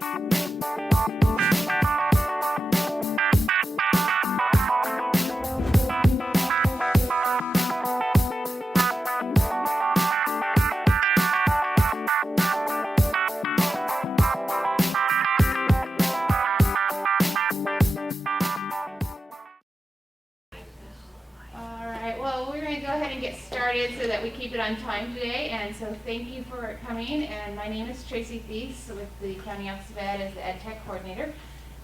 So that we keep it on time today, and so thank you for coming. And my name is Tracy Thies with the County Office of Ed as the EdTech coordinator,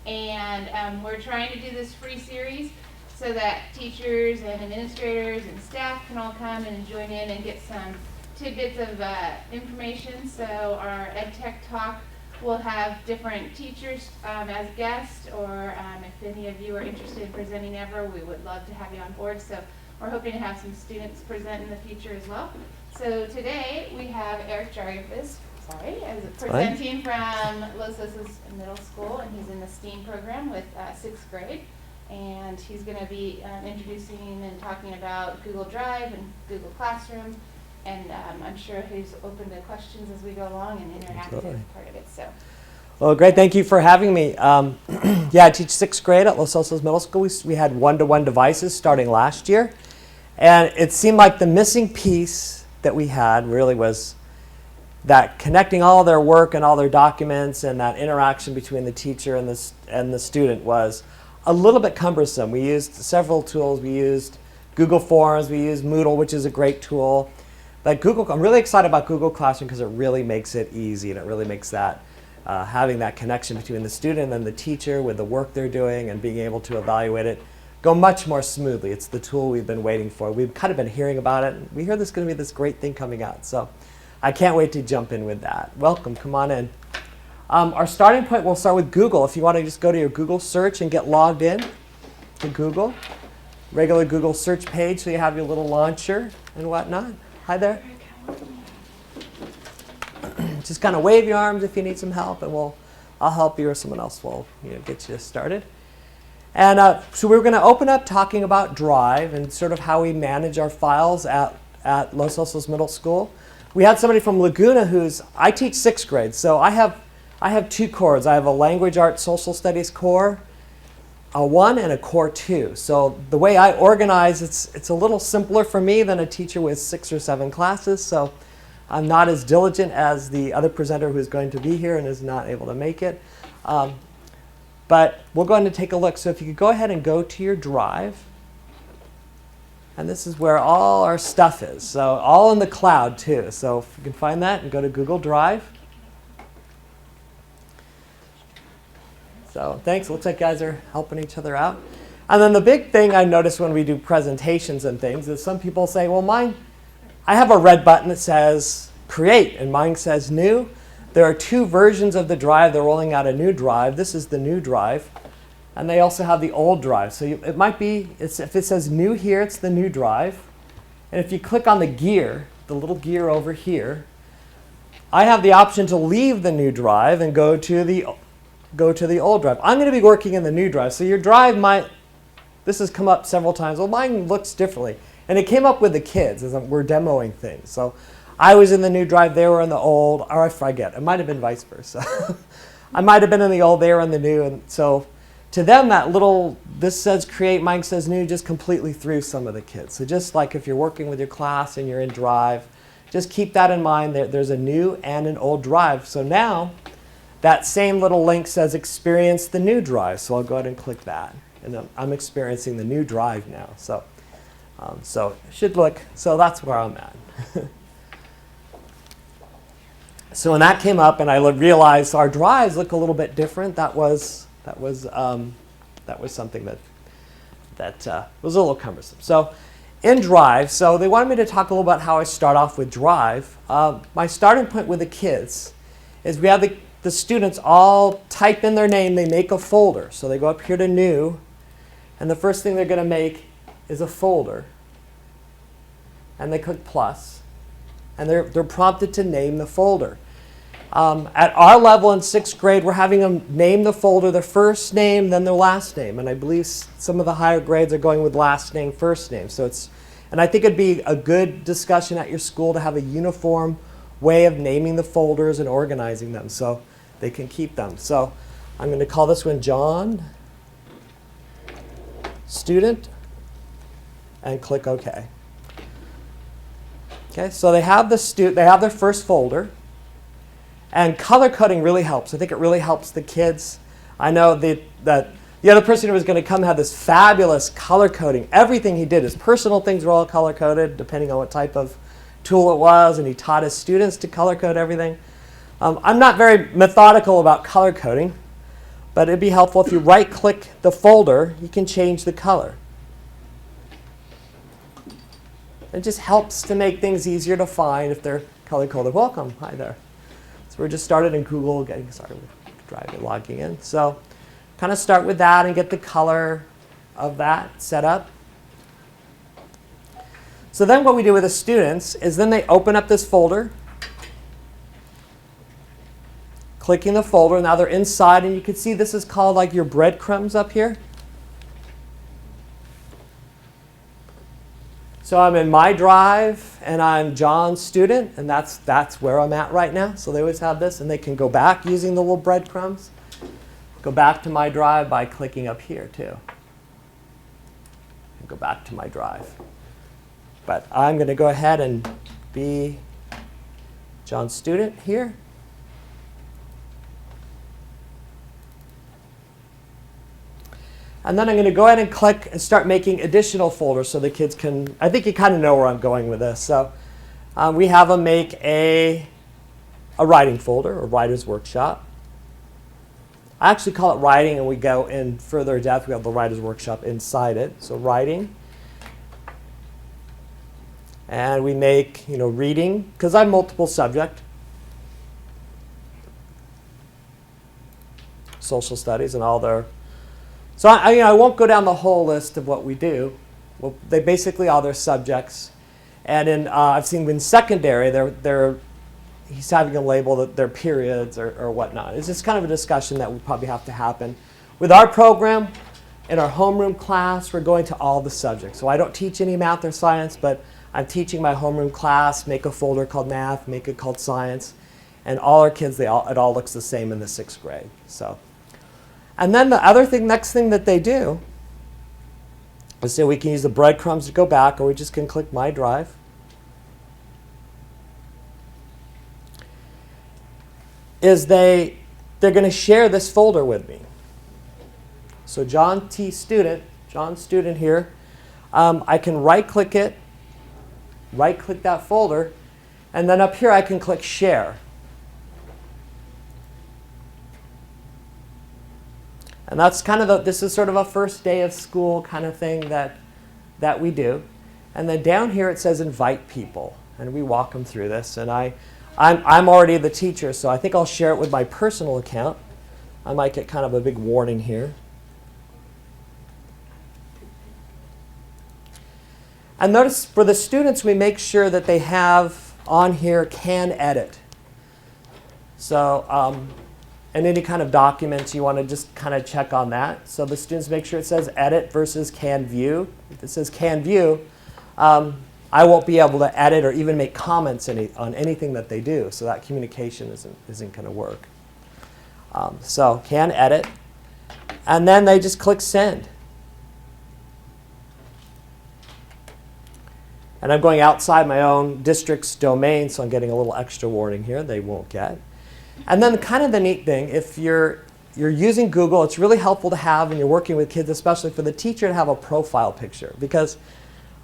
and we're trying to do this free series so that teachers and administrators and staff can all come and join in and get some tidbits of information. So our EdTech talk will have different teachers as guests, or if any of you are interested in presenting ever, we would love to have you on board. So we're hoping to have some students present in the future as well. So today we have Eric Jarvis, presenting from Los Osos Middle School, and he's in the STEAM program with 6th grade. And he's going to be introducing and talking about Google Drive and Google Classroom. And I'm sure he's open to questions as we go along and interactive part of it. So. Well, great. Thank you for having me. Yeah, I teach 6th grade at Los Osos Middle School. We had one-to-one devices starting last year. And it seemed like the missing piece that we had really was that connecting all their work and all their documents and that interaction between the teacher and the student was a little bit cumbersome. We used several tools. We used Google Forms. We used Moodle, which is a great tool. But I'm really excited about Google Classroom because it really makes it easy, and it really makes that having that connection between the student and the teacher with the work they're doing and being able to evaluate it go much more smoothly. It's the tool we've been waiting for. We've kind of been hearing about it. We hear there's going to be this great thing coming out. So I can't wait to jump in with that. Welcome. Come on in. Our starting point, we'll start with Google. If you want to just go to your Google search and get logged in to Google, regular Google search page, so you have your little launcher and whatnot. Hi there. Just kind of wave your arms if you need some help, and I'll help you, or someone else will get you started. And so we're going to open up talking about Drive and sort of how we manage our files at Los Osos Middle School. We had somebody from Laguna I teach 6th grade, so I have 2 cores. I have a language arts social studies core, a 1 and a core 2. So the way I organize, it's a little simpler for me than a teacher with 6 or 7 classes. So I'm not as diligent as the other presenter who's going to be here and is not able to make it. But we're going to take a look. So if you could go ahead and go to your Drive. And this is where all our stuff is. So all in the cloud, too. So if you can find that and go to Google Drive. So thanks. It looks like you guys are helping each other out. And then the big thing I notice when we do presentations and things is some people say, well, I have a red button that says Create, and mine says New. There are 2 versions of the Drive. They're rolling out a new Drive. This is the new Drive. And they also have the old Drive. So it might be, if it says New here, it's the new Drive. And if you click on the gear, the little gear over here, I have the option to leave the new Drive and go to the old Drive. I'm going to be working in the new Drive. So your Drive this has come up several times. Well, mine looks differently. And it came up with the kids as we're demoing things. So I was in the new Drive, they were in the old, or I forget. It might have been vice versa. I might have been in the old, they were in the new. And so to them, this says Create, mine says New, just completely threw some of the kids. So just like if you're working with your class and you're in Drive, just keep that in mind. There's a new and an old Drive. So now that same little link says Experience the new Drive. So I'll go ahead and click that. And I'm experiencing the new Drive now. So it should look, so that's where I'm at. So when that came up and I realized our drives look a little bit different, that was something that was a little cumbersome. So in Drive, so they wanted me to talk a little about how I start off with Drive. My starting point with the kids is we have the students all type in their name, they make a folder. So they go up here to New, and the first thing they're going to make is a folder. And they click plus, and they're prompted to name the folder. At our level in 6th grade, we're having them name the folder, their first name, then their last name. And I believe some of the higher grades are going with last name, first name. And I think it'd be a good discussion at your school to have a uniform way of naming the folders and organizing them. So they can keep them. So I'm going to call this one John Student and click OK. Okay, so they have they have their first folder, and color coding really helps. I think it really helps the kids. I know that the other person who was going to come had this fabulous color coding. Everything he did, his personal things were all color coded, depending on what type of tool it was, and he taught his students to color code everything. I'm not very methodical about color coding, but it'd be helpful if you right-click the folder, you can change the color. It just helps to make things easier to find if they're color-coded. Welcome. Hi there. So we're just started in Google, getting started with Drive, logging in. So kind of start with that and get the color of that set up. So then what we do with the students is then they open up this folder, clicking the folder. Now they're inside, and you can see this is called like your breadcrumbs up here. So I'm in my drive, and I'm John's student, and that's where I'm at right now. So they always have this, and they can go back using the little breadcrumbs. Go back to my drive by clicking up here, too. And go back to my drive. But I'm going to go ahead and be John's student here. And then I'm going to go ahead and click and start making additional folders so the kids can, I think you kind of know where I'm going with this. So we have them make a writing folder, a writer's workshop. I actually call it writing, and we go in further depth. We have the writer's workshop inside it. So writing. And we make, reading, because I'm multiple subject. Social studies and all their. So I won't go down the whole list of what we do. Well, they basically all their subjects. And in I've seen in secondary, he's having a label that they're periods or whatnot. It's just kind of a discussion that would probably have to happen. With our program, in our homeroom class, we're going to all the subjects. So I don't teach any math or science, but I'm teaching my homeroom class, make a folder called math, make it called science. And all our kids, it all looks the same in the 6th grade. So. And then the next thing that they do is say we can use the breadcrumbs to go back, or we just can click My Drive. Is they're going to share this folder with me. So John student here, I can right-click it, right-click that folder, and then up here I can click Share. And that's kind of this is sort of a first day of school kind of thing that we do. And then down here it says Invite People, and we walk them through this. And I'm already the teacher, so I think I'll share it with my personal account. I might get kind of a big warning here. And notice for the students, we make sure that they have on here Can Edit. So, and any kind of documents, you want to just kind of check on that. So the students make sure it says Edit versus Can View. If it says Can View, I won't be able to edit or even make comments on anything that they do. So that communication isn't going to work. So Can Edit. And then they just click Send. And I'm going outside my own district's domain, so I'm getting a little extra warning here they won't get. And then kind of the neat thing, if you're using Google, it's really helpful to have, and you're working with kids, especially for the teacher, to have a profile picture. Because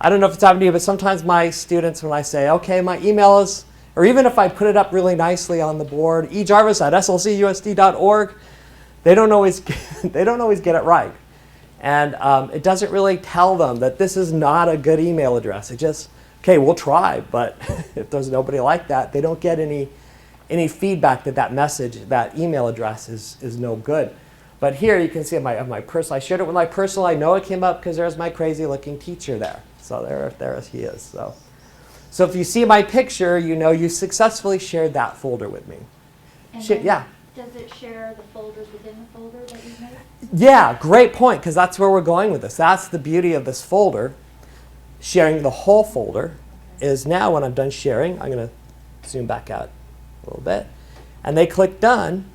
I don't know if it's happened to you, but sometimes my students, when I say, OK, my email is, or even if I put it up really nicely on the board, ejarvis@slcusd.org, they don't always get it right. And it doesn't really tell them that this is not a good email address. It just, OK, we'll try, but if there's nobody like that, they don't get any feedback that message, that email address is no good. But here you can see my personal, I shared it with my personal. I know it came up because there's my crazy looking teacher there. So there he is. So if you see my picture, you know you successfully shared that folder with me. Yeah. Does it share the folders within the folder that you've made? Yeah, great point, because that's where we're going with this. That's the beauty of this folder. Sharing the whole folder is now, when I'm done sharing, I'm going to zoom back out a little bit. And they click Done.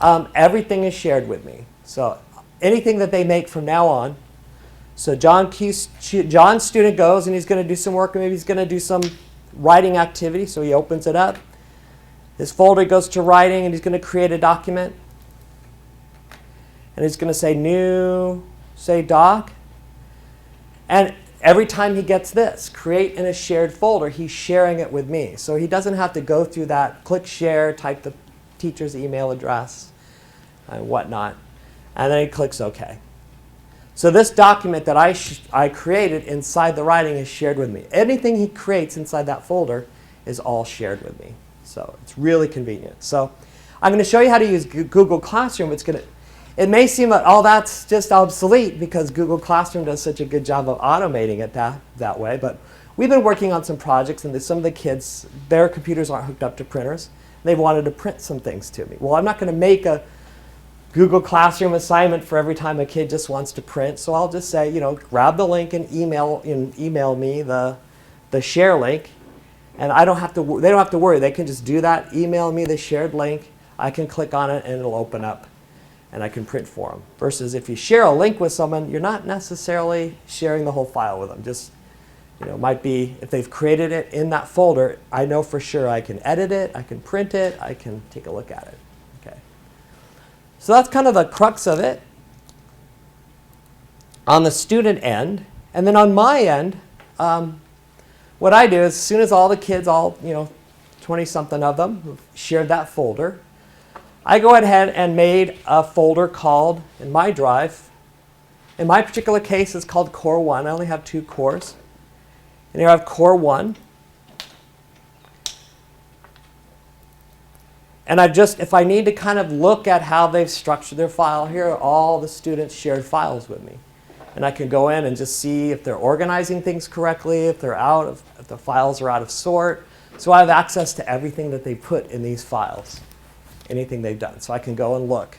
everything is shared with me. So anything that they make from now on. So John's student goes and he's going to do some work, and maybe he's going to do some writing activity. So he opens it up. His folder goes to writing, and he's going to create a document. And he's going to say new, say doc. And every time he gets this, create in a shared folder, he's sharing it with me. So he doesn't have to go through that, click share, type the teacher's email address, and whatnot. And then he clicks OK. So this document that I created inside the writing is shared with me. Anything he creates inside that folder is all shared with me. So it's really convenient. So I'm going to show you how to use Google Classroom. It may seem that, oh, that's just obsolete because Google Classroom does such a good job of automating it that way. But we've been working on some projects, and some of the kids, their computers aren't hooked up to printers. They've wanted to print some things to me. Well, I'm not going to make a Google Classroom assignment for every time a kid just wants to print. So I'll just say, grab the link and email me the share link. And they don't have to worry. They can just do that, email me the shared link. I can click on it, and it'll open up. And I can print for them. Versus if you share a link with someone, you're not necessarily sharing the whole file with them. Just, might be if they've created it in that folder, I know for sure I can edit it, I can print it, I can take a look at it. Okay. So that's kind of the crux of it on the student end. And then on my end, what I do is as soon as all the kids, 20-something of them, have shared that folder, I go ahead and made a folder called, in my drive, in my particular case, it's called Core 1. I only have 2 cores. And here I have Core 1. And if I need to kind of look at how they've structured their file, here are all the students' shared files with me. And I can go in and just see if they're organizing things correctly, if the files are out of sort. So I have access to everything that they put in these files. Anything they've done. So I can go and look.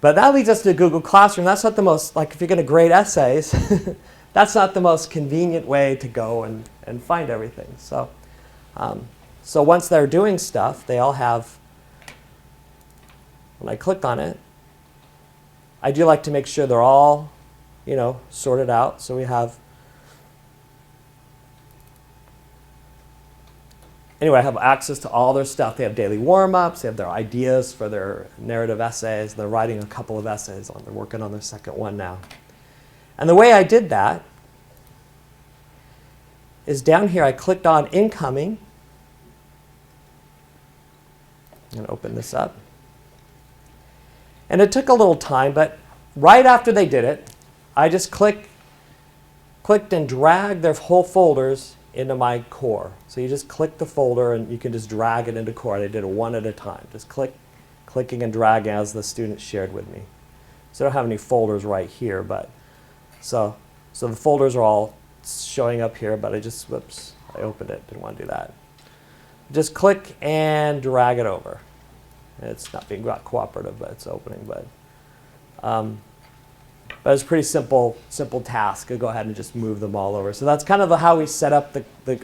But that leads us to Google Classroom. That's not the most, if you're going to grade essays, that's not the most convenient way to go and find everything. So, so once they're doing stuff, they all have, when I click on it, I do like to make sure they're all, sorted out. So we have, anyway, I have access to all their stuff. They have daily warm-ups. They have their ideas for their narrative essays. They're writing a couple of essays. They're working on their second one now. And the way I did that is down here I clicked on Incoming. I'm going to open this up. And it took a little time, but right after they did it, I just clicked and dragged their whole folders into my core. So you just click the folder and you can just drag it into core. I did it one at a time. Just clicking and dragging as the students shared with me. So I don't have any folders right here, but so the folders are all showing up here, but I opened it, didn't want to do that. Just click and drag it over. It's not being cooperative, but it's opening. But it's a pretty simple task. I'll go ahead and just move them all over. So that's kind of how we set up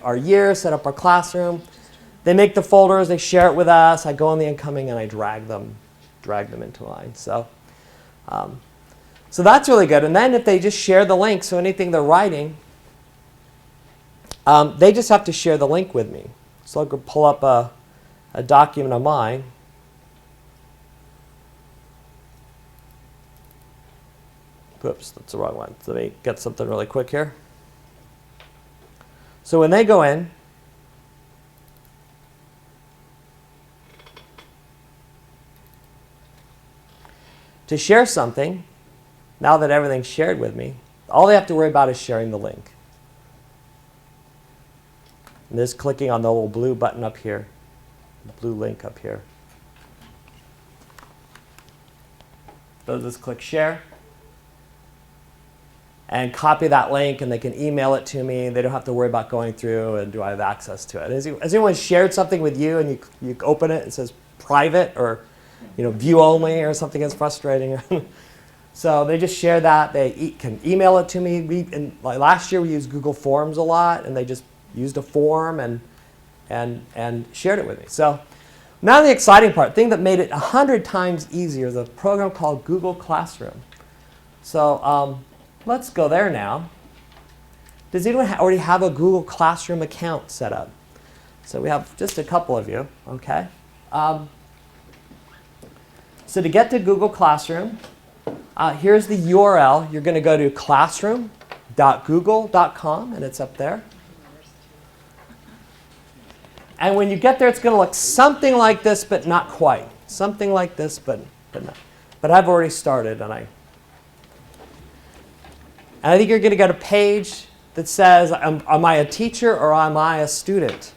our year, set up our classroom. They make the folders, they share it with us. I go in the incoming and I drag them into line. So that's really good. And then if they just share the link, so anything they're writing, they just have to share the link with me. So I'll go pull up a document of mine. Oops, that's the wrong one. Let me get something really quick here. So when they go in, to share something, now that everything's shared with me, all they have to worry about is sharing the link. And just clicking on the little blue button up here, the blue link up here. They'll just click share and copy that link, and they can email it to me. They don't have to worry about going through and do I have access to it. Has anyone shared something with you and you open it, it says private or view only or something that's frustrating? So they just share that. They can email it to me. Last year we used Google Forms a lot, and they just used a form and shared it with me. So Now the exciting part, thing that made it 100 times easier, is a program called Google Classroom. So let's go there now. Does anyone already have a Google Classroom account set up? So we have just a couple of you, okay? So to get to Google Classroom, here's the URL. You're going to go to classroom.google.com, and it's up there. And when you get there, it's going to look something like this, but not quite. Something like this, but not. But I've already started, and I think you're going to get a page that says, am I a teacher or am I a student?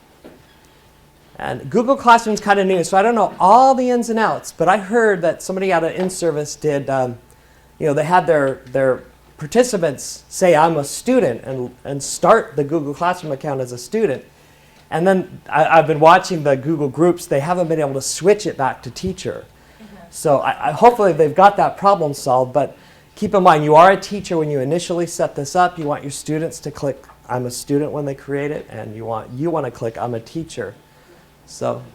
And Google Classroom is kind of new, so I don't know all the ins and outs. But I heard that somebody out of in-service did, they had their participants say, I'm a student, and start the Google Classroom account as a student. And then I've been watching the Google groups. They haven't been able to switch it back to teacher. So hopefully they've got that problem solved. But keep in mind, you are a teacher when you initially set this up. You want your students to click I'm a student when they create it. And you want to click I'm a teacher. So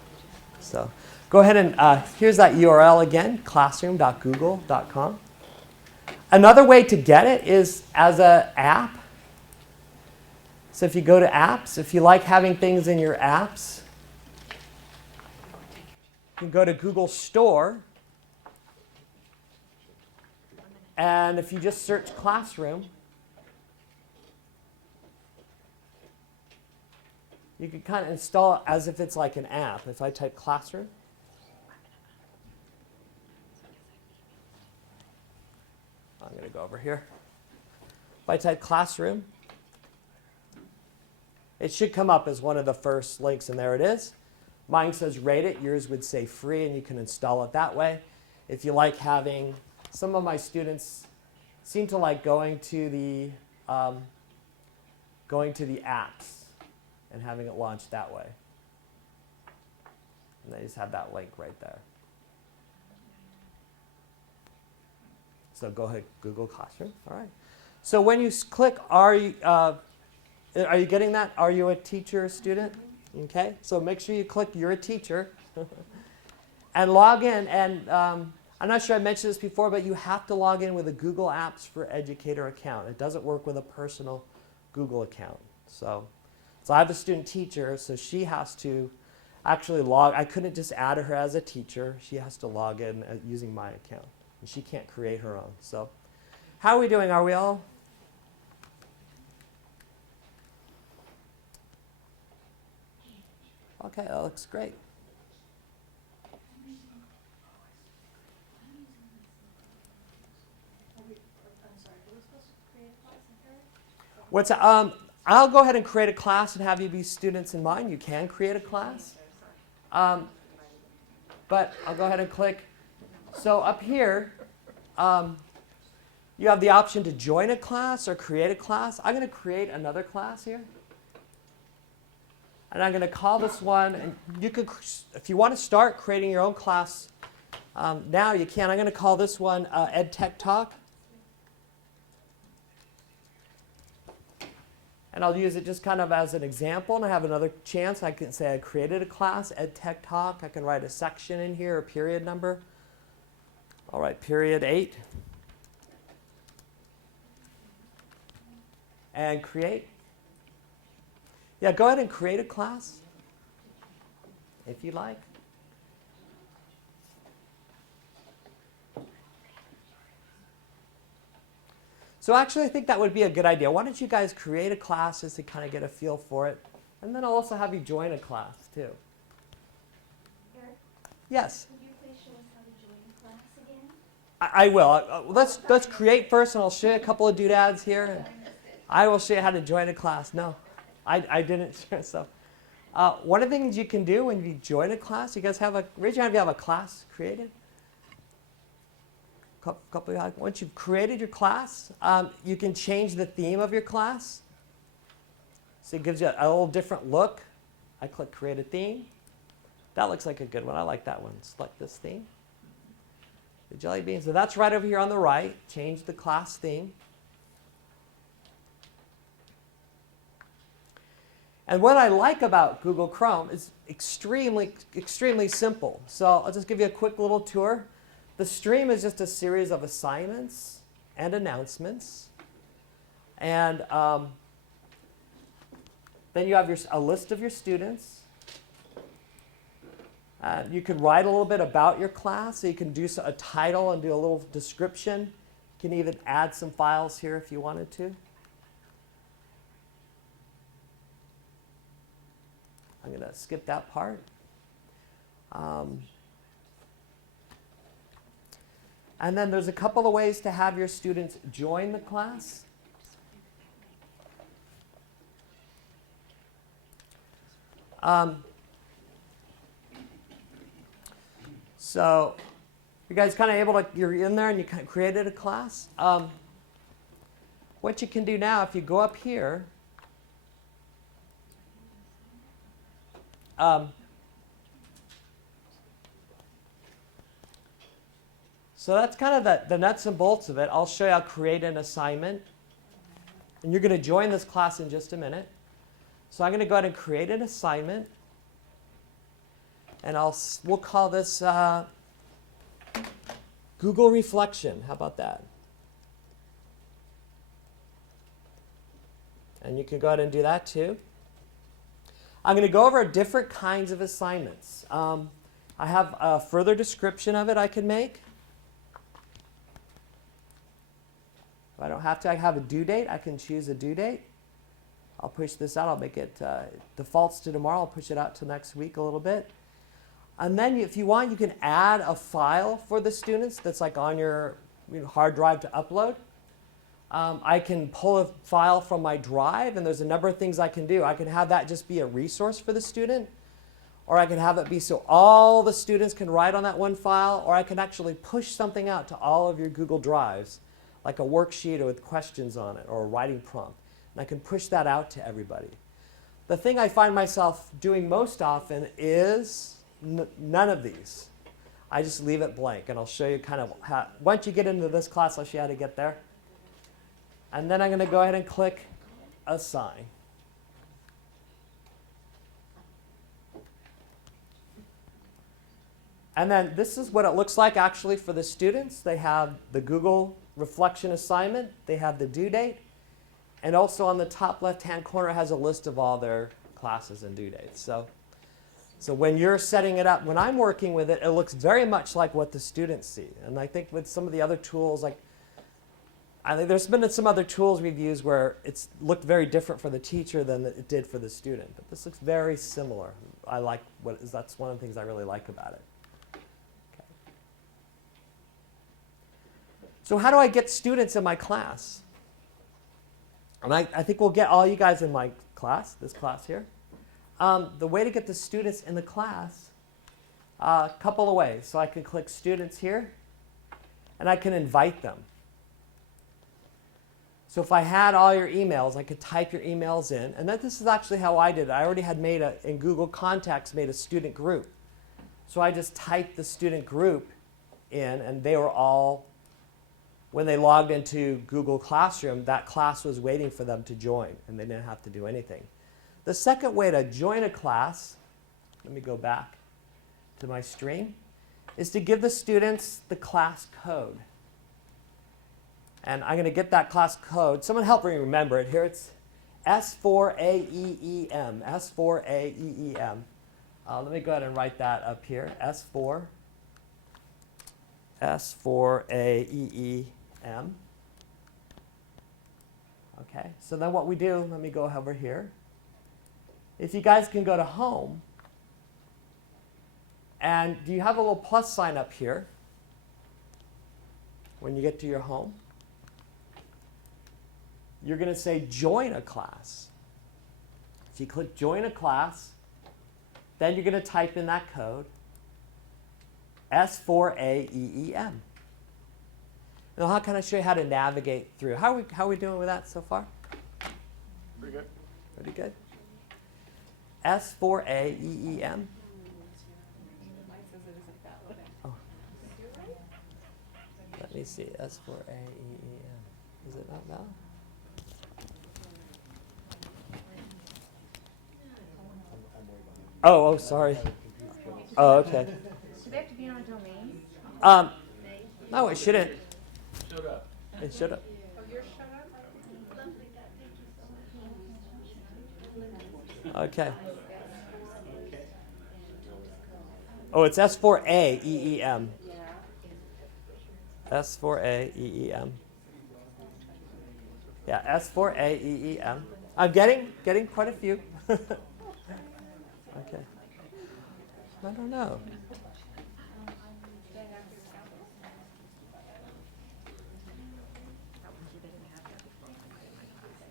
go ahead and here's that URL again, classroom.google.com. Another way to get it is as an app. So if you go to apps, if you like having things in your apps, you can go to Google Store. And if you just search Classroom, you can kind of install it as if it's like an app. If I type Classroom, I'm going to go over here. If I type Classroom, it should come up as one of the first links, and there it is. Mine says rate it. Yours would say free, and you can install it that way. If you like having, some of my students seem to like going to the apps and having it launched that way. And they just have that link right there. So go ahead, Google Classroom. All right. So when you click, are you getting that? Are you a teacher or student? Okay. So make sure you click you're a teacher. And log in. And I'm not sure I mentioned this before, but you have to log in with a Google Apps for Educator account. It doesn't work with a personal Google account. So I have a student teacher, so she has to actually log. I couldn't just add her as a teacher. She has to log in using my account. And she can't create her own. So how are we doing? Are we all? Okay, that looks great. What's I'll go ahead and create a class and have you be students in mine. You can create a class. But I'll go ahead and click. So up here, you have the option to join a class or create a class. I'm going to create another class here. And I'm going to call this one. And you could, if you want to start creating your own class now, you can. I'm going to call this one EdTech Talk. And I'll use it just kind of as an example. And I have another chance. I can say I created a class, EdTech Talk. I can write a section in here, a period number. All right, period 8. And create. Yeah, go ahead and create a class if you like. So actually, I think that would be a good idea. Why don't you guys create a class just to kind of get a feel for it? And then I'll also have you join a class, too. Eric? Yes? Could you please show us how to join a class again? I will. Let's create first, and I'll show you a couple of doodads here. I will show you how to join a class. No, I didn't. So one of the things you can do when you join a class, you guys have raise your hand if you have a class created. Once you've created your class, you can change the theme of your class. So it gives you a little different look. I click Create a Theme. That looks like a good one. I like that one. Select this theme. The jelly bean. So that's right over here on the right. Change the class theme. And what I like about Google Chrome is extremely simple. So I'll just give you a quick little tour. The stream is just a series of assignments and announcements. And then you have a list of your students. You can write a little bit about your class. So you can do a title and do a little description. You can even add some files here if you wanted to. I'm going to skip that part. And then there's a couple of ways to have your students join the class. So you guys kind of able to, you're in there and you kind of created a class. What you can do now, if you go up here, so that's kind of the nuts and bolts of it. I'll show you how to create an assignment. And you're going to join this class in just a minute. So I'm going to go ahead and create an assignment. And we'll call this Google Reflection. How about that? And you can go ahead and do that too. I'm going to go over different kinds of assignments. I have a further description of it I can make. If I don't have to, I have a due date. I can choose a due date. I'll push this out. I'll make it defaults to tomorrow. I'll push it out to next week a little bit. And then if you want, you can add a file for the students that's like on your hard drive to upload. I can pull a file from my drive, and there's a number of things I can do. I can have that just be a resource for the student, or I can have it be so all the students can write on that one file, or I can actually push something out to all of your Google Drives, like a worksheet with questions on it, or a writing prompt. And I can push that out to everybody. The thing I find myself doing most often is none of these. I just leave it blank, and I'll show you kind of how, once you get into this class, I'll show you how to get there. And then I'm going to go ahead and click Assign. And then this is what it looks like actually for the students. They have the Google Reflection assignment. They have the due date. And also on the top left-hand corner, it has a list of all their classes and due dates. So when you're setting it up, when I'm working with it, it looks very much like what the students see. And I think with some of the other tools, like I think there's been some other tools we've used where it's looked very different for the teacher than it did for the student. But this looks very similar. I like that's one of the things I really like about it. Okay. So how do I get students in my class? And I think we'll get all you guys in my class, this class here. The way to get the students in the class, a couple of ways. So I can click Students here, and I can invite them. So if I had all your emails, I could type your emails in. And this is actually how I did it. I already had made in Google Contacts, made a student group. So I just typed the student group in, and they were all, when they logged into Google Classroom, that class was waiting for them to join, and they didn't have to do anything. The second way to join a class, let me go back to my stream, is to give the students the class code. And I'm going to get that class code. Someone help me remember it. Here it's S4AEEM. S4AEEM. Let me go ahead and write that up here. S4AEEM. Okay, so then what we do, let me go over here. If you guys can go to Home, and do you have a little plus sign up here when you get to your Home? You're going to say Join a Class. If you click Join a Class, then you're going to type in that code, S4AEEM. Now, how can I show you how to navigate through? How are we doing with that so far? Pretty good. Pretty good. S4AEEM. Oh. Let me see. S4AEEM. Is it not now? Oh, sorry. Oh, okay. Do they have to be on a domain? No, it shouldn't. Showed up. It should have. Oh, yours showed up? Okay. Oh, it's S4A EEM. S4A EEM. Yeah, S4A EEM. I'm getting quite a few. Okay. I don't know.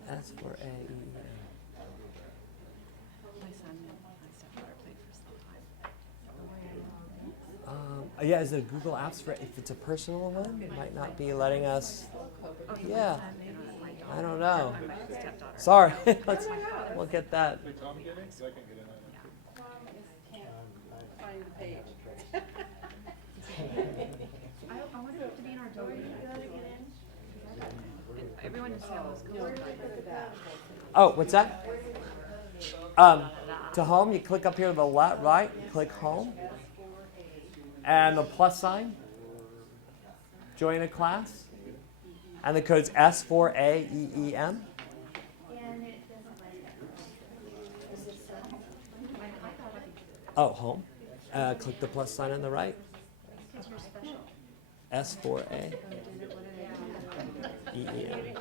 S4A EEM. Yeah, is it a Google Apps for if it's a personal one? It might not be letting us. Yeah. I don't know. Sorry. We'll get that. Did Tom get it? 'Cause I can get in on it. Find the page. I want it to be in our domain. Everyone in San Luis Oh, what's that? To home, you click up here to the left, right, click home. And the plus sign. Join a class. And the code's S4AEEM. Oh, home. Click the plus sign on the right. S4A. EEM.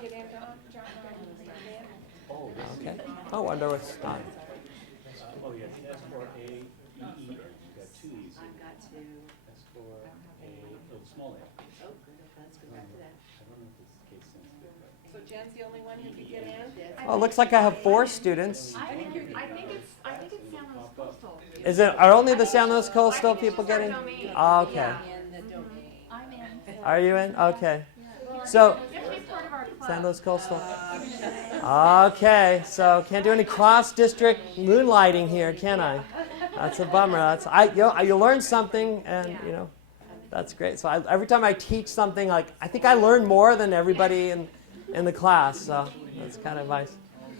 Okay. I wonder what's not. Oh, yes, S4AEE. You got two E's. I've got to. S4A, oh, the small a. Oh, let's go back to that. I don't know if this is case sensitive, but. So Jen's the only one who could get in? Oh, it looks like I have 4 students. I think it's San Luis Coastal. Is it? Are only the San Luis Coastal people getting? Oh, okay. In the domain. I'm in. Are you in? Okay. So, You have to be part of our club. San Luis Coastal. Okay, so can't do any cross-district moonlighting here, can I? That's a bummer. You learn something, and that's great. So every time I teach something, I think I learn more than everybody in the class. So that's kind of nice.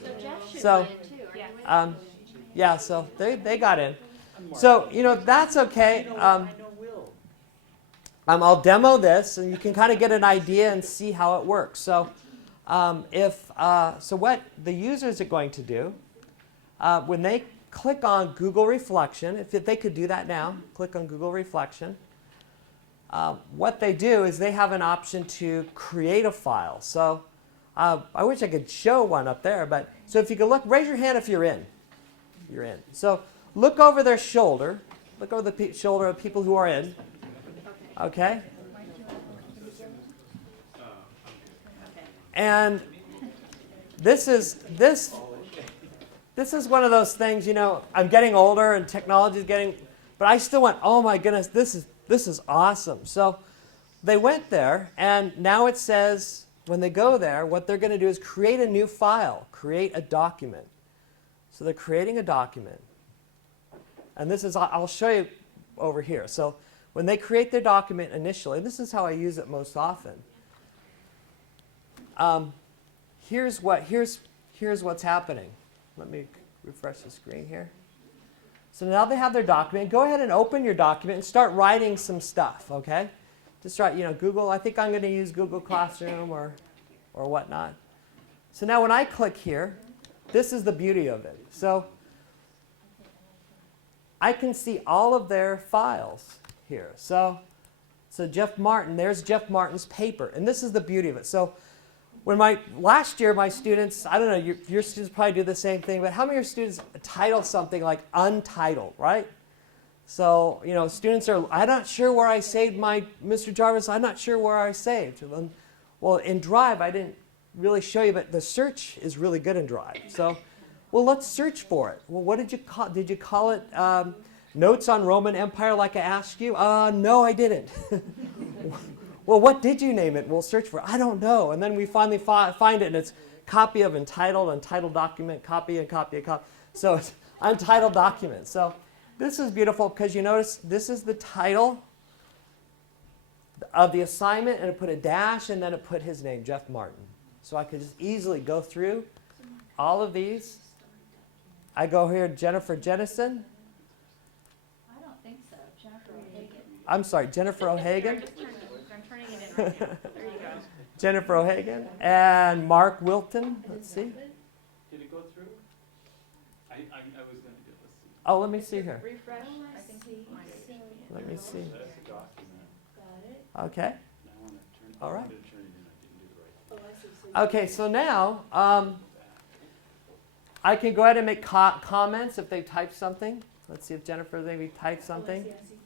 So Jeff should So, go in too. Are you in? Yeah, so they got in. So that's okay. I know Will. I'll demo this, and you can kind of get an idea and see how it works. So, so what the users are going to do when they click on Google Reflection, if they could do that now, click on Google Reflection. What they do is they have an option to create a file. So, I wish I could show one up there, but so if you could look, raise your hand if you're in. You're in. So look over their shoulder. Look over the shoulder of people who are in. Okay? And this is one of those things, I'm getting older and technology is getting, but I still went, oh my goodness, this is awesome. So they went there, and now it says when they go there, what they're going to do is create a new file, create a document. So they're creating a document. And this is, I'll show you over here. So when they create their document initially, this is how I use it most often. Here's what's happening. Let me refresh the screen here. So now they have their document. Go ahead and open your document and start writing some stuff, okay? Just write, Google. I think I'm going to use Google Classroom or whatnot. So now when I click here, this is the beauty of it. So I can see all of their files here. So Jeff Martin, there's Jeff Martin's paper. And this is the beauty of it. So when last year, my students, I don't know, your students probably do the same thing, but how many of your students title something like untitled, right? So, students are, I'm not sure where I saved my, Mr. Jarvis, I'm not sure where I saved. Well, in Drive, I didn't really show you, but the search is really good in Drive. So, well, let's search for it. Well, what did you call it? Did you call it Notes on Roman Empire like I asked you? No, I didn't. Well, what did you name it? We'll search for it. I don't know. And then we finally find it, and it's copy of untitled document, copy and copy and copy. So it's untitled document. So this is beautiful because you notice this is the title of the assignment, and it put a dash, and then it put his name, Jeff Martin. So I could just easily go through all of these. I go here, Jennifer Jennison. I'm sorry, Jennifer O'Hagan. I'm turning it in right now. There you go. Jennifer O'Hagan and Mark Wilton. Let's see. Did it go through? I was gonna do it, let's see. Oh, let me see here. Refresh. Oh, I I think see. he might have. So, Let me see. So that's the document. got it. Okay. And I wanna turn, All I right. wanted to turn it in, I didn't do the right Oh, I see. So you- Okay, so now I can go ahead and make comments if they type something. Let's see if Jennifer maybe typed Oh, I something. see, I see.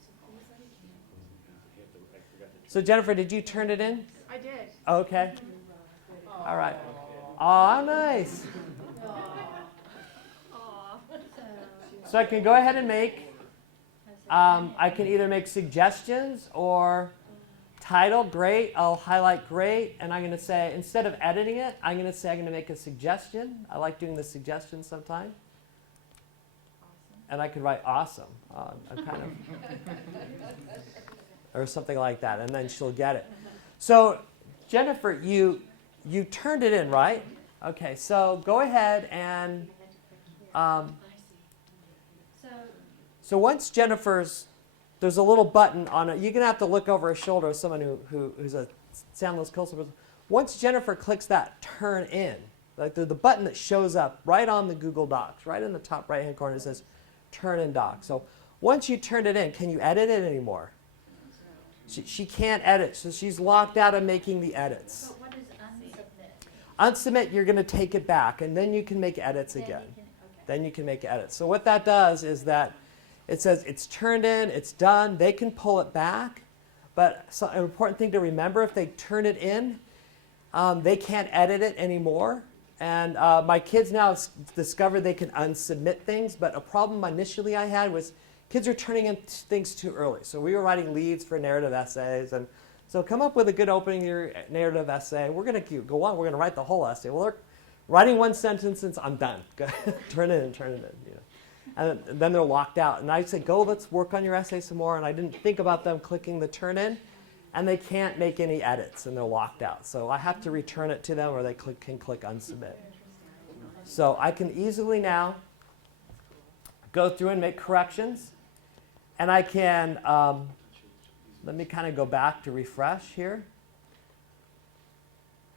So please let it I forgot to So Jennifer, did you turn it in? I did. Okay. All right. Oh, nice. Aw. So I can go ahead and make, I can either make suggestions or title, great. I'll highlight great. And I'm going to say, instead of editing it, I'm going to say I'm going to make a suggestion. I like doing the suggestion sometimes. And I could write awesome. I'm kind of, or something like that. And then she'll get it. So Jennifer, you turned it in, right? Okay, so go ahead and, I see. so once Jennifer's, there's a little button on it. You're going to have to look over her shoulder as someone who's a soundless coastal person. Once Jennifer clicks that turn in, like the button that shows up right on the Google Docs, right in the top right-hand corner, it says turn in doc. So once you turn it in, can you edit it anymore? She can't edit, so she's locked out of making the edits. So what is unsubmit? Unsubmit, you're going to take it back, and then you can make edits Then you again. can- okay. Then you can make edits. So what that does is that it says it's turned in, it's done. They can pull it back, but an important thing to remember, if they turn it in, they can't edit it anymore. And my kids now discovered they can unsubmit things, but a problem initially I had was kids are turning in things too early. So we were writing leads for narrative essays, and so come up with a good opening your narrative essay. We're going to go on. We're going to write the whole essay. Well, they're writing one sentence and I'm done. Turn it in, turn it in. You know. And then they're locked out. And I said, go, let's work on your essay some more. And I didn't think about them clicking the turn in, and they can't make any edits, and they're locked out. So I have to return it to them, or they can click unsubmit. So I can easily now go through and make corrections, and I can. Let me kind of go back to refresh here.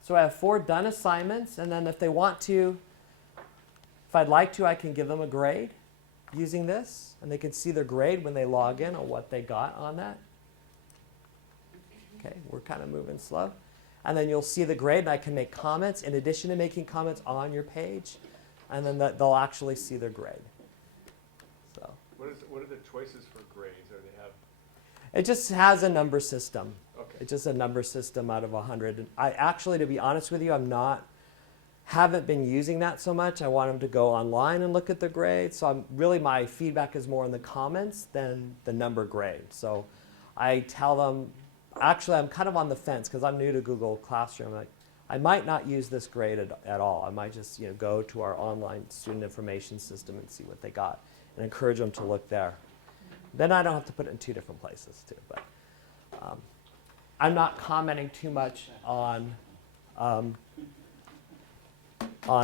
So I have 4 done assignments, and then if they want to, if I'd like to, I can give them a grade using this, and they can see their grade when they log in on what they got on that. Okay, we're kind of moving slow. And then you'll see the grade, and I can make comments in addition to making comments on your page, and then they'll actually see their grade. So What are the choices for grades? Or they have? it just has a number system. Okay. It's just a number system out of 100. And I actually, to be honest with you, haven't been using that so much. I want them to go online and look at the grades. So my feedback is more in the comments than the number grade. So I tell them, actually, I'm kind of on the fence because I'm new to Google Classroom. Like, I might not use this grade at all. I might just go to our online student information system and see what they got and encourage them to look there. Then I don't have to put it in 2 different places too. But I'm not commenting too much on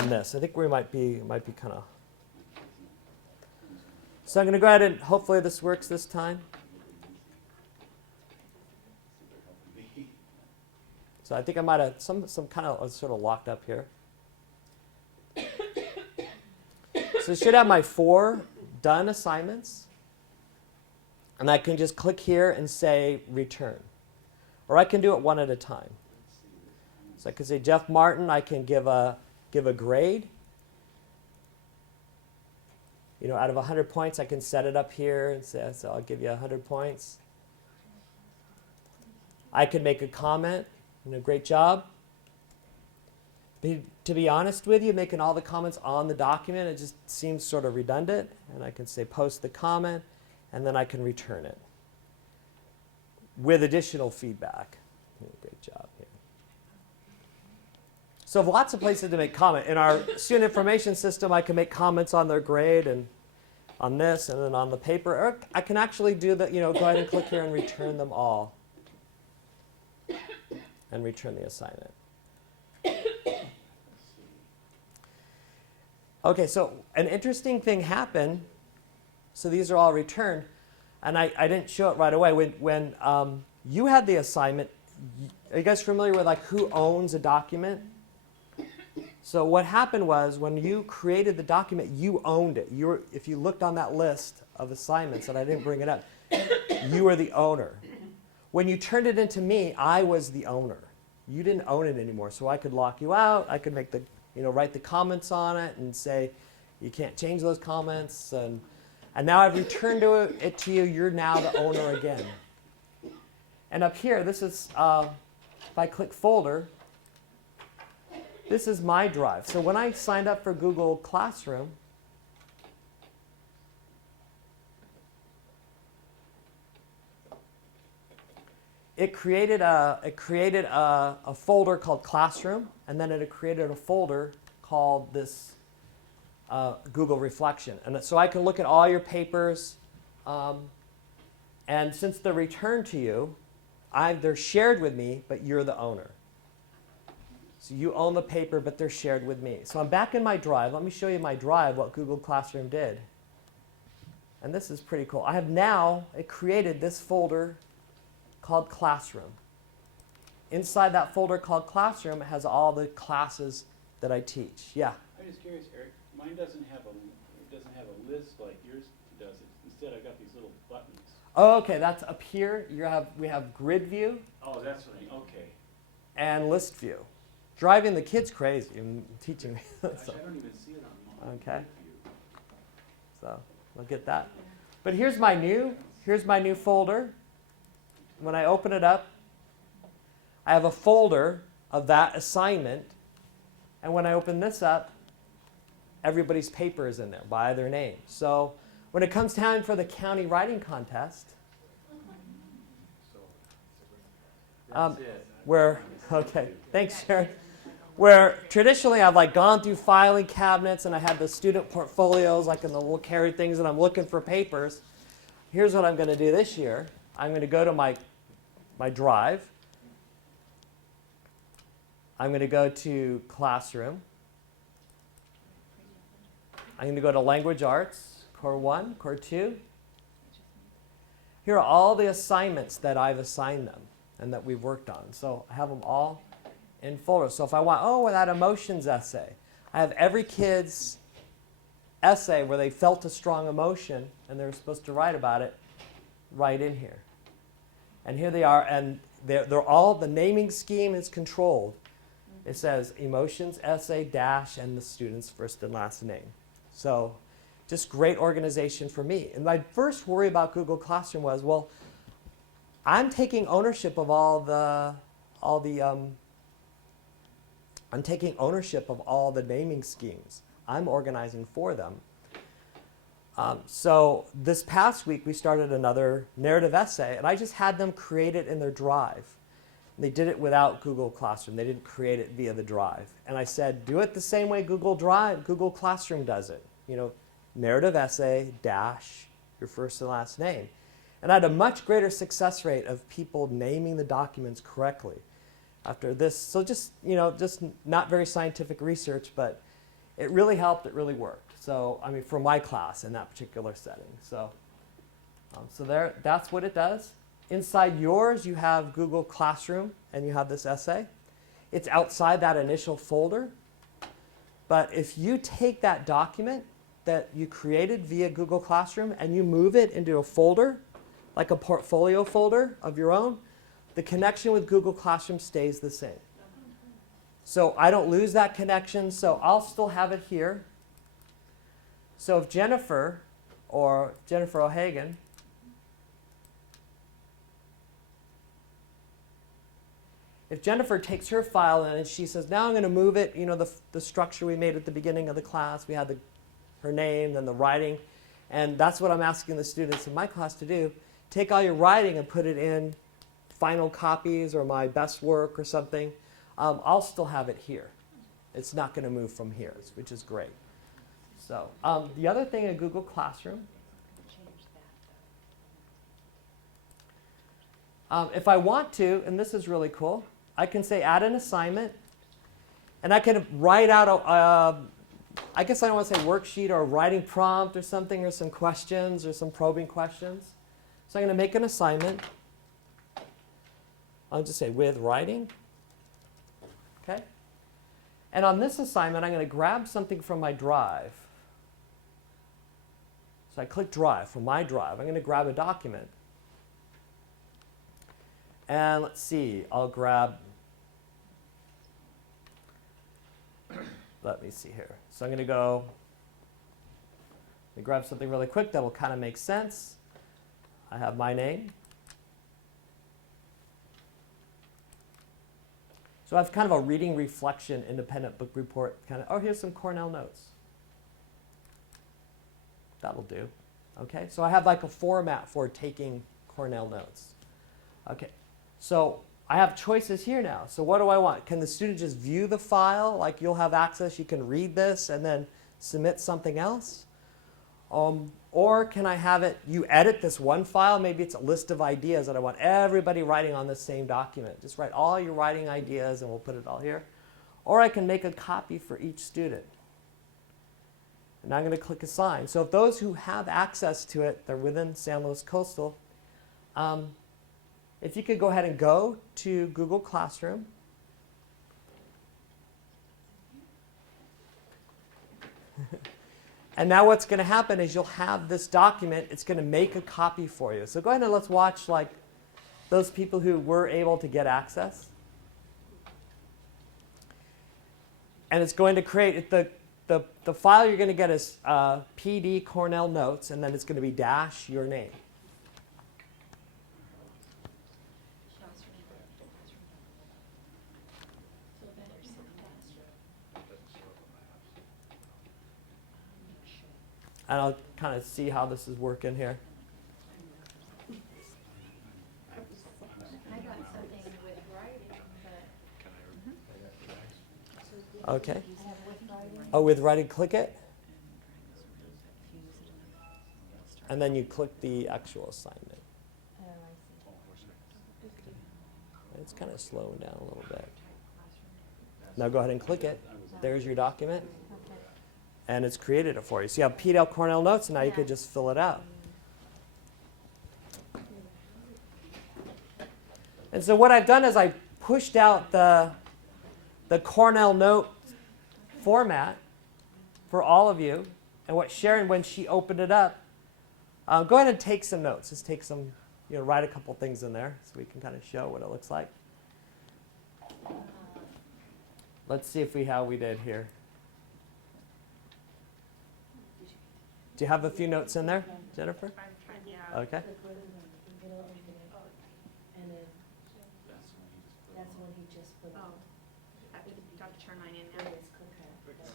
this. I think we might be kind of. So I'm going to go ahead and hopefully this works this time. So I think I might have some kind of sort of locked up here. So I should have my 4 done assignments. And I can just click here and say return. Or I can do it one at a time. So I can say Jeff Martin, I can give a grade. Out of 100 points, I can set it up here and say, so I'll give you 100 points. I could make a comment, great job. To be honest with you, making all the comments on the document, it just seems sort of redundant. And I can say post the comment, and then I can return it with additional feedback. Great job here. So lots of places to make comment. In our student information system, I can make comments on their grade and on this and then on the paper. Or I can actually do that, go ahead and click here and return them all. And return the assignment. Okay, so an interesting thing happened. So these are all returned. And I didn't show it right away. When you had the assignment, are you guys familiar with like who owns a document? So what happened was when you created the document, you owned it. If you looked on that list of assignments, and I didn't bring it up, you were the owner. When you turned it into me, I was the owner. You didn't own it anymore, so I could lock you out. I could make write the comments on it and say you can't change those comments. And now I've returned it to you. You're now the owner again. And up here, this is if I click folder. This is my drive. So when I signed up for Google Classroom, it created a folder called Classroom, and then it created a folder called this Google Reflection. And so I can look at all your papers, and since they're returned to you, they're shared with me, but you're the owner. So you own the paper, but they're shared with me. So I'm back in my drive. Let me show you my drive, what Google Classroom did. And this is pretty cool. It created this folder called Classroom. Inside that folder called Classroom, it has all the classes that I teach. Yeah? I'm just curious, Eric, mine doesn't have a list like yours does. Instead, I've got these little buttons. Oh, okay, that's up here. We have grid view Oh, that's what okay. and list view. Driving the kids crazy and teaching me. Gosh, I don't even see it on mine. Okay. So we'll get that. But here's my new folder. When I open it up, I have a folder of that assignment. And when I open this up, everybody's paper is in there by their name. So when it comes time for the county writing contest, okay, thanks, Sharon. Where traditionally I've like gone through filing cabinets and I had the student portfolios like in the little carry things and I'm looking for papers. Here's what I'm going to do this year. I'm going to go to my drive. I'm going to go to Classroom. I'm going to go to Language Arts, Core 1, Core 2. Here are all the assignments that I've assigned them and that we've worked on. So I have them all in folders. So if I want, that emotions essay, I have every kid's essay where they felt a strong emotion and they're supposed to write about it right in here. And here they are, and they're all, the naming scheme is controlled. It says emotions, essay, dash, and the student's first and last name. So just great organization for me. And my first worry about Google Classroom was, well, I'm taking ownership of I'm taking ownership of all the naming schemes. I'm organizing for them. So this past week, we started another narrative essay, and I just had them create it in their drive. And they did it without Google Classroom. They didn't create it via the drive. And I said, do it the same way Google Classroom does it. Narrative essay, dash, your first and last name. And I had a much greater success rate of people naming the documents correctly after this. So just not very scientific research, but it really helped. It really worked. So, for my class in that particular setting. So that's what it does. Inside yours, you have Google Classroom, and you have this essay. It's outside that initial folder. But if you take that document that you created via Google Classroom and you move it into a folder, like a portfolio folder of your own, the connection with Google Classroom stays the same. So I don't lose that connection, so I'll still have it here. So if Jennifer O'Hagan takes her file and she says, now I'm going to move it, the structure we made at the beginning of the class, we had her name, then the writing, and that's what I'm asking the students in my class to do. Take all your writing and put it in final copies or my best work or something. I'll still have it here. It's not going to move from here, which is great. So the other thing in Google Classroom, if I want to, and this is really cool, I can say add an assignment, and I can write out I guess I don't want to say worksheet or writing prompt or something, or some questions or some probing questions. So I'm going to make an assignment. I'll just say with writing. Okay? And on this assignment, I'm going to grab something from my drive. So I click Drive, from my drive. I'm going to grab a document. And let's see, I'll grab, let me see here. So I'm going to go, let me grab something really quick that will kind of make sense. I have my name. So I have kind of a reading reflection independent book report kind of, oh, here's some Cornell Notes. That'll do. Okay, so I have like a format for taking Cornell Notes. Okay, so I have choices here now. So what do I want? Can the student just view the file? Like you'll have access, you can read this and then submit something else? Or can I have it, you edit this one file, maybe it's a list of ideas that I want everybody writing on the same document. Just write all your writing ideas and we'll put it all here. Or I can make a copy for each student. And I'm going to click Assign. So if those who have access to it, they're within San Luis Coastal, if you could go ahead and go to Google Classroom. And now what's going to happen is you'll have this document. It's going to make a copy for you. So go ahead and let's watch like those people who were able to get access. And it's going to create, the file you're going to get is PD Cornell Notes, and then it's going to be dash your name. And I'll kind of see how this is working here. I got something with writing, but. Okay. You have with writing? Oh, with writing, click it. And then you click the actual assignment. Oh, I see. It's kind of slowing down a little bit. Now go ahead and click it. There's your document. Okay. And it's created it for you. So you have PDL Cornell Notes, and now you could just fill it out. And so what I've done is I pushed out the Cornell Note format for all of you. And what Sharon, when she opened it up, go ahead and take some notes. Just take some, write a couple things in there so we can kind of show what it looks like. Let's see if how we did here. Do you have a few notes in there, Jennifer? Okay. And then, that's when he just put. Oh, I have to turn mine in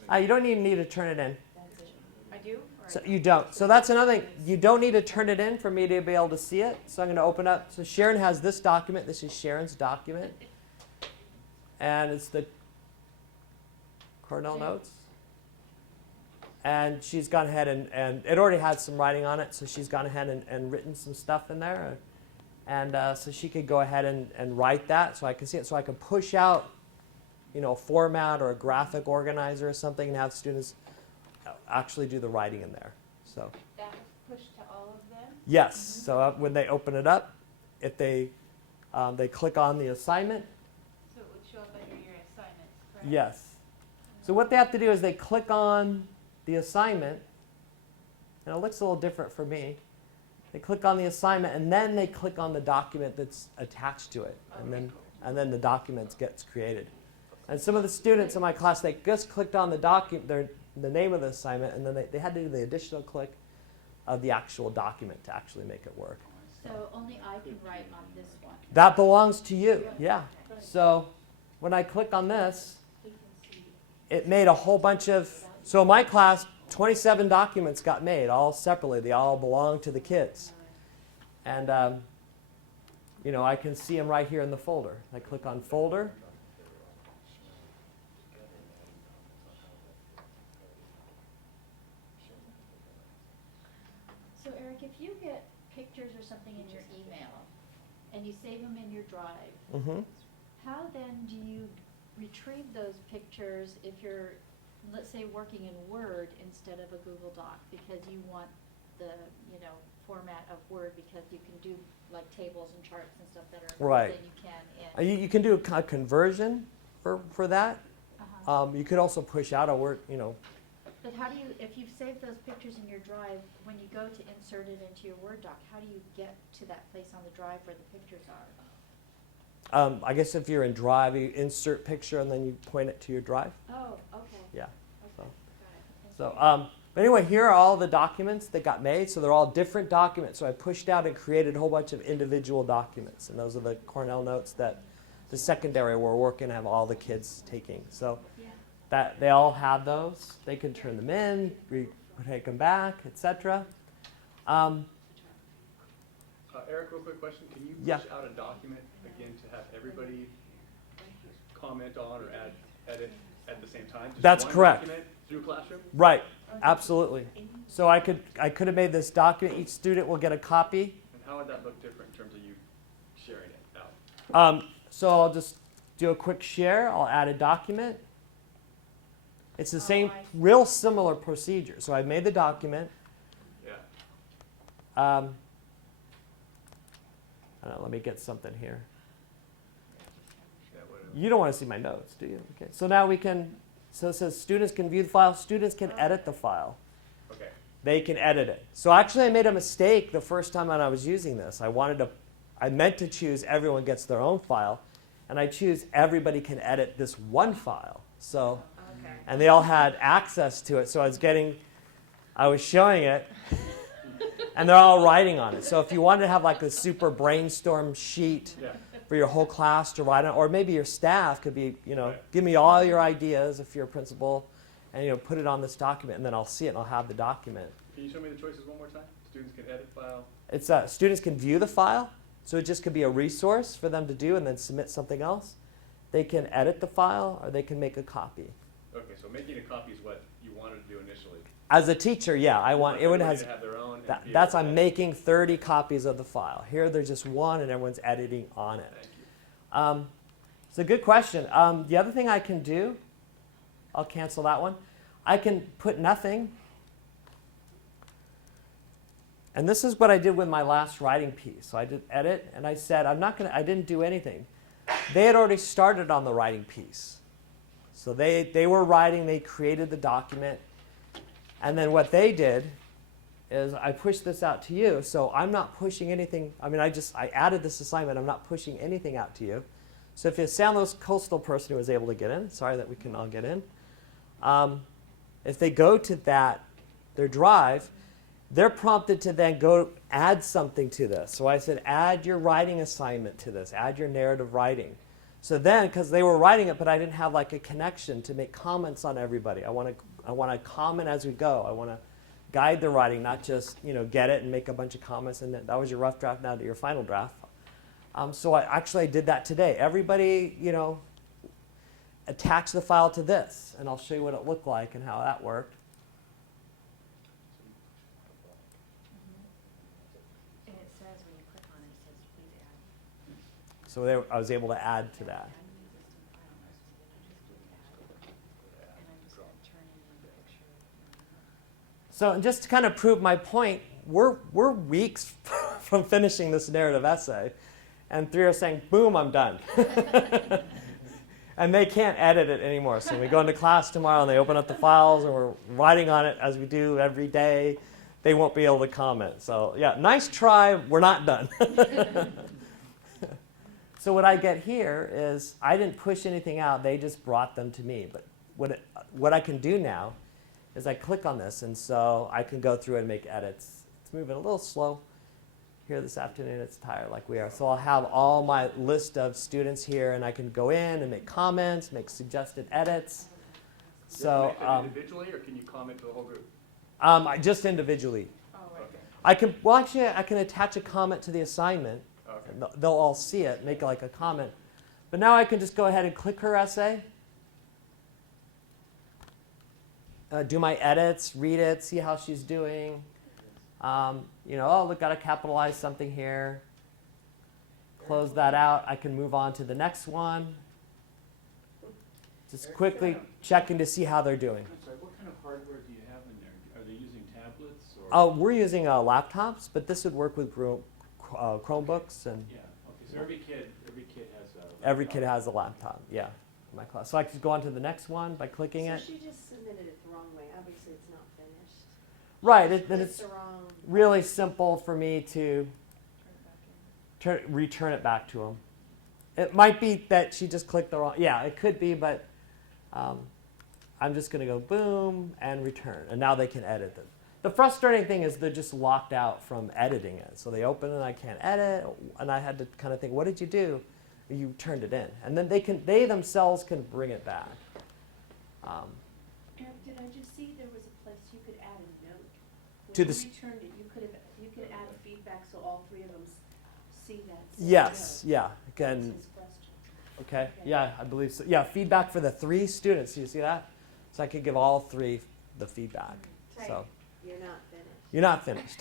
now. You don't even need to turn it in. That's it. I do? Or So I you don't. So that's another thing. You don't need to turn it in for me to be able to see it. So I'm going to open up. So Sharon has this document. This is Sharon's document. And it's the Cornell Notes. And she's gone ahead and it already had some writing on it. So she's gone ahead and written some stuff in there. And so she could go ahead and write that so I can see it. So I can push out, a format or a graphic organizer or something and have students actually do the writing in there. So That was pushed to all of them? yes. So when they open it up, if they click on the assignment. So it would show up under your assignments, correct? Yes. So what they have to do is they click on the assignment, and it looks a little different for me. They click on the assignment, and then they click on the document that's attached to it, and then the document gets created. And some of the students in my class, they just clicked on the document, the name of the assignment, and then they had to do the additional click of the actual document to actually make it work. So only I can write on this one. That belongs to you, yeah. So when I click on this, He can see. it made a whole bunch of, so in my class, 27 documents got made, all separately. They all belong to the kids. And, I can see them right here in the folder. I click on folder. So Eric, if you get pictures or something in your email and you save them in your drive, Mm-hmm. how then do you retrieve those pictures if you're, let's say, working in Word instead of a Google Doc because you want the, format of Word because you can do like tables and charts and stuff that are Right. more than you can in. You can do a conversion for that. Uh-huh. You could also push out a Word, But how do you, if you've saved those pictures in your drive, when you go to insert it into your Word doc, how do you get to that place on the drive where the pictures are? I guess if you're in Drive, you insert picture and then you point it to your drive. Oh, okay. Yeah. So, Okay, got it. so but anyway, here are all the documents that got made. So they're all different documents. So I pushed out and created a whole bunch of individual documents. And those are the Cornell Notes that the secondary we're working have all the kids taking. So Yeah. that they all have those. They can turn them in, take them back, etc. Eric, real quick question. Can you Yeah. push out a document again to have everybody comment on or edit at the same time? Just That's one correct. document through Classroom? Right. Absolutely. So I could have made this document. Each student will get a copy. And how would that look different in terms of you sharing it out? So I'll just do a quick share. I'll add a document. It's the same, I see. real similar procedure. So I made the document. Yeah. I don't know, let me get something here. Yeah, whatever. You don't want to see my notes, do you? Okay. So now we can, so it says students can view the file. Students can edit the file. Okay. They can edit it. So actually I made a mistake the first time when I was using this. I meant to choose everyone gets their own file. And I choose everybody can edit this one file. So, Okay. and they all had access to it. So I was showing it, and they're all writing on it. So if you wanted to have like a super brainstorm sheet Yeah. for your whole class to write on, or maybe your staff could be, Right. give me all your ideas if you're a principal, and put it on this document, and then I'll see it and I'll have the document. Can you show me the choices one more time? Students can edit file. It's students can view the file, so it just could be a resource for them to do and then submit something else. They can edit the file, or they can make a copy. Okay, so making a copy is what you wanted to do initially. As a teacher, yeah, I want everyone everybody has. to have their own. And That, be able that's to I'm edit. making 30 copies of the file. Here, there's just one, and everyone's editing on it. Thank you. It's a good question. The other thing I can do, I'll cancel that one. I can put nothing. And this is what I did with my last writing piece. So I did edit, and I said, I didn't do anything. They had already started on the writing piece. So they were writing, they created the document. And then what they did is I pushed this out to you. So I'm not pushing anything. I added this assignment. I'm not pushing anything out to you. So if it's San Luis Coastal person who was able to get in, sorry that we can all get in. If they go to their drive, they're prompted to then go add something to this. So I said, add your writing assignment to this. Add your narrative writing. So then, because they were writing it, but I didn't have like a connection to make comments on everybody. I want to comment as we go. I want to guide the writing, not just get it and make a bunch of comments. And that was your rough draft. Now to your final draft. So I did that today. Everybody, attach the file to this, and I'll show you what it looked like and how that worked. And it says when you click on it, it says please add. So I was able to add to that. Add an existing file. And I'm just going to turn in the picture. So and just to kind of prove my point, we're weeks from finishing this narrative essay, and 3 are saying, boom, I'm done. And they can't edit it anymore. So we go into class tomorrow and they open up the files and we're writing on it as we do every day. They won't be able to comment. So yeah, nice try. We're not done. So what I get here is I didn't push anything out. They just brought them to me. But what I can do now is I click on this, and so I can go through and make edits. It's moving a little slow here this afternoon. It's tired like we are. So I'll have all my list of students here, and I can go in and make comments, make suggested edits. Do you have to So make that individually, or can you comment to the whole group? just individually. Oh, right. Okay. I can attach a comment to the assignment. Okay. And they'll all see it, make like a comment. But now I can just go ahead and click her essay, do my edits, read it, see how she's doing. Oh, look, got to capitalize something here. Close that out. I can move on to the next one. Just quickly checking to see how they're doing. I'm sorry, what kind of hardware do you have in there? Are they using tablets or? We're using laptops, but this would work with Chromebooks, and Yeah, okay, so every kid has a. every kid has a laptop. Yeah, in my class. So I could go on to the next one by clicking So it. she just submitted it the wrong way, obviously it's not finished. Right, and It's it's the wrong. really simple for me to return it back to them. It might be that she just clicked the wrong. Yeah, it could be, but I'm just going to go boom and return, and now they can edit it. The frustrating thing is they're just locked out from editing it. So they open it and I can't edit, and I had to kind of think, what did you do? You turned it in, and then they themselves can bring it back. Eric, did I just see there was a place you could add a note? To When the you returned it, you could add a feedback so all three of them see that. same Yes, note. yeah, That's again, his question. okay, yeah, I believe so. Yeah, feedback for the 3 students. You see that? So I could give all 3 the feedback. Type, So you're not finished. you're not finished.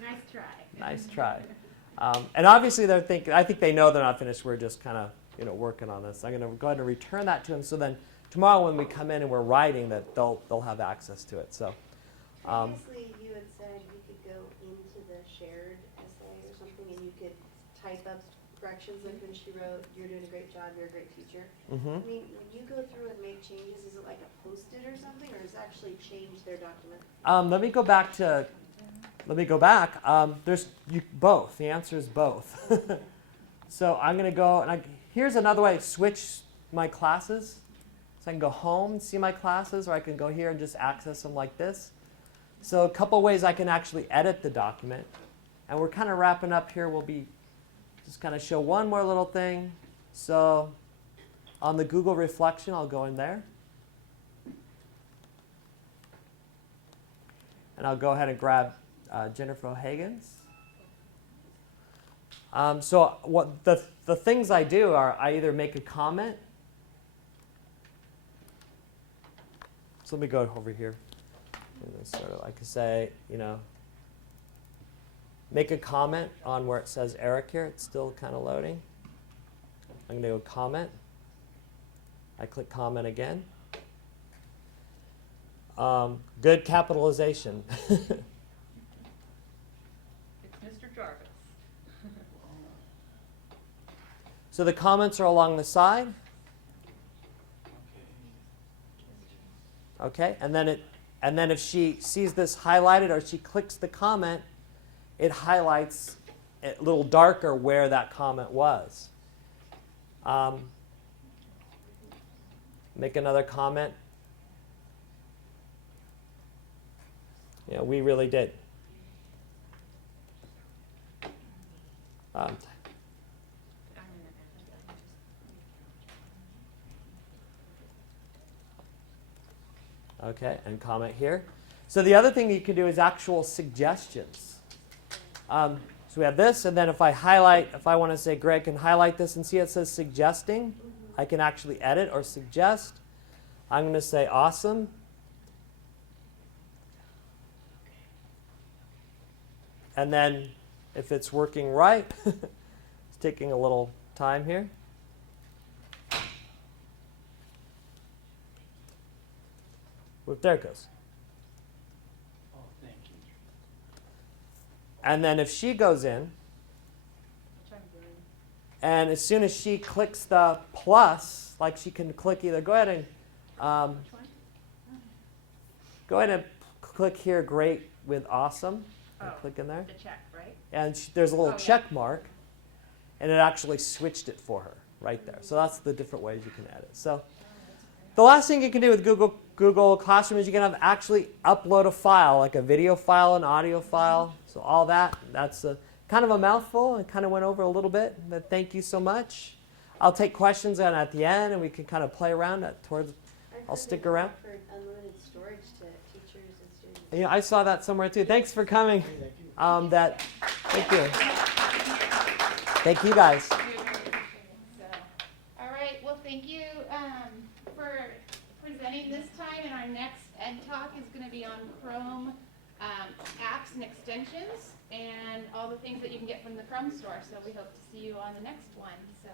Nice try. Nice try. And obviously they're thinking, I think they know they're not finished. We're just kind of, working on this. I'm going to go ahead and return that to them. So then tomorrow when we come in and we're writing, that they'll have access to it. So, Previously, you had said you could go into the shared essay or something and you could type up corrections like when she wrote, "You're doing a great job, you're a great teacher." mhm. I mean, when you go through and make changes, is it like a post-it or something, or does it actually change their document? Let me go back to. There's both. The answer is both. So I'm going to go, and here's another way to switch my classes. So I can go home and see my classes, or I can go here and just access them like this. So a couple ways I can actually edit the document. And we're kind of wrapping up here. We'll be just kind of show one more little thing. So on the Google Reflection, I'll go in there. And I'll go ahead and grab Jennifer O'Hagan's. So what the things I do are I either make a comment. So let me go over here. And then sort of, I could say, make a comment on where it says Eric here. It's still kind of loading. I'm going to go comment. I click comment again. Good capitalization. It's Mr. Jarvis. So the comments are along the side. Okay, and then if she sees this highlighted or she clicks the comment, it highlights a little darker where that comment was. Make another comment. Yeah, we really did. Okay, and comment here. So the other thing you can do is actual suggestions. So we have this, and then if I want to say Greg can highlight this and see it says suggesting, I can actually edit or suggest. I'm going to say awesome. And then if it's working right, it's taking a little time here. There it goes. Oh, thank you. And then if she goes in, Which I'm doing. and as soon as she clicks the plus, like she can click either, go ahead and Which one? click here, great with awesome. And Oh, click in there. the check, right? And there's a little Oh, yeah. check mark, and it actually switched it for her right there. So that's the different ways you can edit. So the last thing you can do with Google Classroom is you can actually upload a file, like a video file, an audio file. So all that's kind of a mouthful. I kind of went over a little bit, but thank you so much. I'll take questions at the end, and we can kind of play around towards. I'll stick around. For unlimited storage to teachers and students. Yeah, I saw that somewhere too. Thanks for coming. Thank you. Thank you guys. We really appreciate it. So, all right, well, thank you for presenting this time, and our next Ed Talk is going to be on Chrome apps and extensions, and all the things that you can get from the Chrome store. So we hope to see you on the next one. So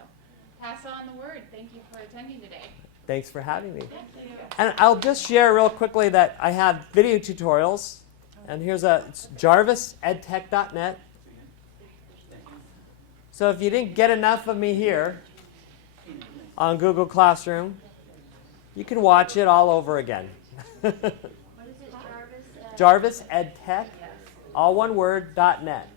pass on the word. Thank you for attending today. Thanks for having me. Thank you. And I'll just share real quickly that I have video tutorials And here's it's jarvisedtech.net. So if you didn't get enough of me here on Google Classroom, you can watch it all over again. What is it, Jarvis? JarvisEdTech, all one word, .net.